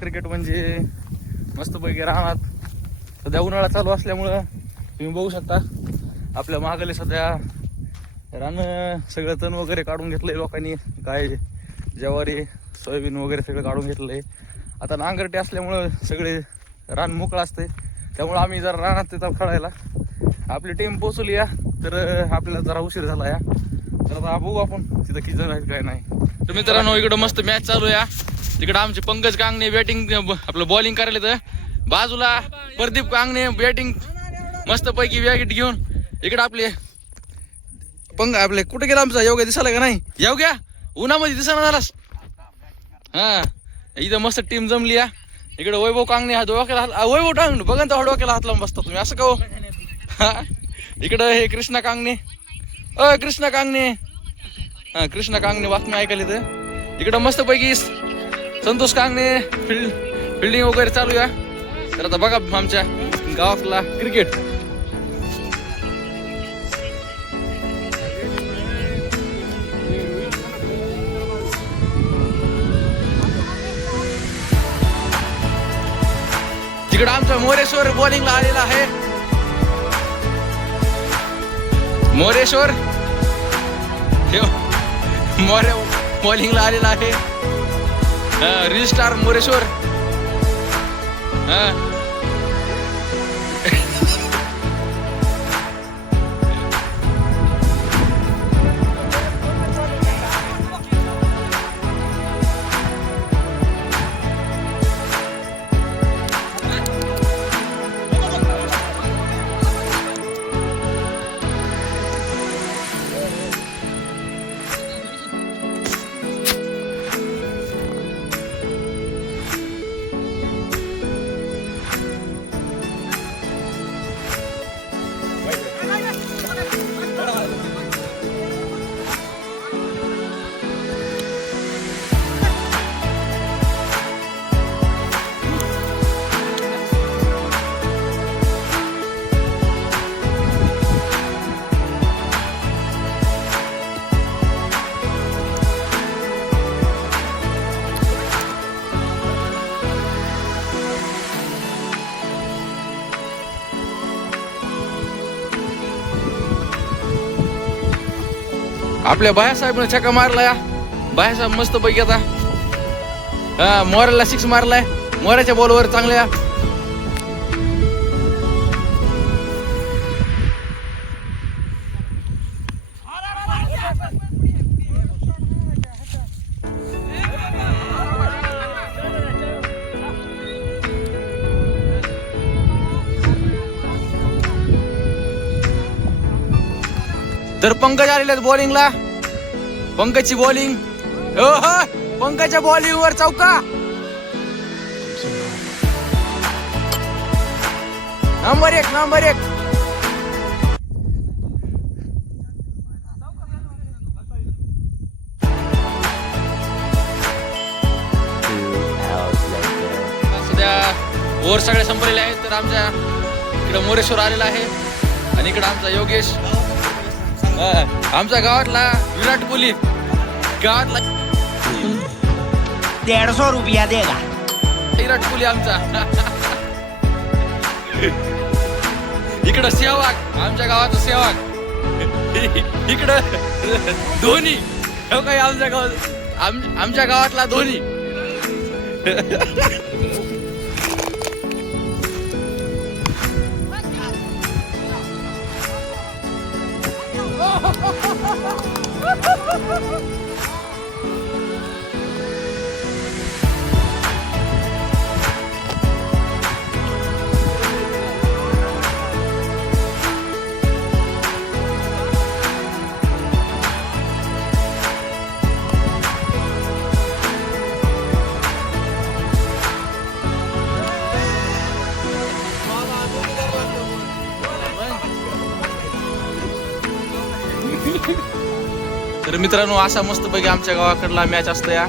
Cricket म्हणजे मस्तपैकी राहणार. सध्या उन्हाळा चालू असल्यामुळं तुम्ही बघू शकता आपल्या मागले सध्या रान सगळं तण वगैरे काढून घेतलंय लोकांनी. काय ज्वारी सोयाबीन वगैरे सगळं काढून घेतलंय. आता नांगरटे असल्यामुळं सगळे रान मोकळं असते, त्यामुळं आम्ही जरा रानात तिथं खेळायला आपली टीम पोचवली या. तर आपल्याला जरा उशीर झाला या, तर आता बघू आपण तिथं किती जण आहेत काय नाही. तर मित्रांनो इकडं मस्त मॅच चालू या. तिकडं आमचे पंकज कांगणे बॅटिंग आपलं बॉलिंग करायला, तर बाजूला प्रदीप कांगणे बॅटिंग मस्त पैकी विकेट घेऊन. इकडे आपले आपले कुठे गेला आमचा योग्य दिसायला का नाही? योग्य उन्हामध्ये दिसायला झालास. हा इथं मस्त टीम जमली या. इकडे वैभव कांगणे हा डोक्याला वैभव कांगणे बघा ना, डोक्याला हात लावून बसता तुम्ही असं का हो? इकडं हे कृष्णा कांगणे, कृष्णा कांगणे, हा कृष्णा कांगणे बातमी ऐकायला इथं. इकडं मस्त पैकी संतोष कांगणे फिल्डिंग वगैरे चालू या. तर आता बघा आमच्या गावातला क्रिकेट. तिकडं आमचा मोरेश्वर बॉलिंगला आलेला आहे. मोरेश्वर मोरे बॉलिंगला आलेला आहे. रिस्टार मोरेश्वर. आपल्या बायासाहेबने चक्का मारला या. बायासाहेब मस्त पैकी आता मोऱ्याला 6 मारलाय. मोऱ्याच्या बॉलवर चांगल्या. तर पंकज आलेले आहेत बॉलिंगला. पंकजची बॉलिंग, पंकजच्या बॉलिंग वर चौका. Number 1 number 1. सध्या ओव्हर सगळे संपलेले आहेत. तर आमच्या इकडे मोरेश्वर आलेला आहे आणि इकडे आमचा योगेश, आमच्या गावातला विराट कोहली. गावातला 150 रुपया देगा विराट कोहली आमचा. इकडं सेहवाग, आमच्या गावाचा सेहवाग. इकडं धोनी, काही आमच्या गावात आमच्या गावातला धोनी. तर मित्रांनो असा मस्त पैकी आमच्या गावाकडला मॅच असतो या.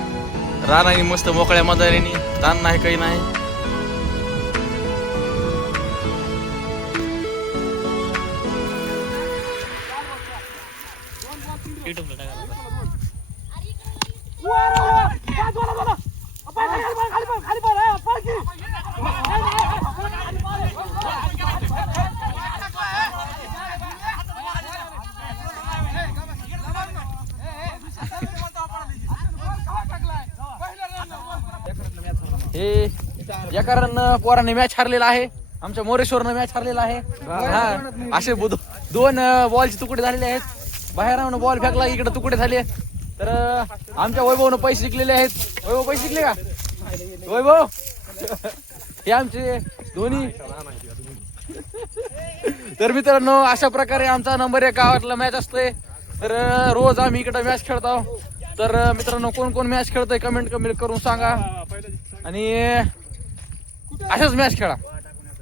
रानाने मस्त मोकळ्या मैदानाने, ताण नाही काही नाही. हे या कारण पोरांनी मॅच हारलेला आहे. आमच्या मोरेश्वरनं मॅच हारलेला आहे. हा असे दोन बॉलचे तुकडे झालेले आहेत. बाहेर बॉल फेकला, इकडे तुकडे झाले. तर आमच्या वैभवनं पैसे जिंकलेले आहेत. वैभव पैसे जिंकले का वैभव? हे आमचे दोन्ही. तर मित्रांनो अशा प्रकारे आमचा नंबर 1 गावातला मॅच असतोय. तर रोज आम्ही इकडे मॅच खेळतो. तर मित्रांनो कोण कोण मॅच खेळतोय कमेंट करून सांगा आणि अशाच मॅच खेळा.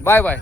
Bye bye.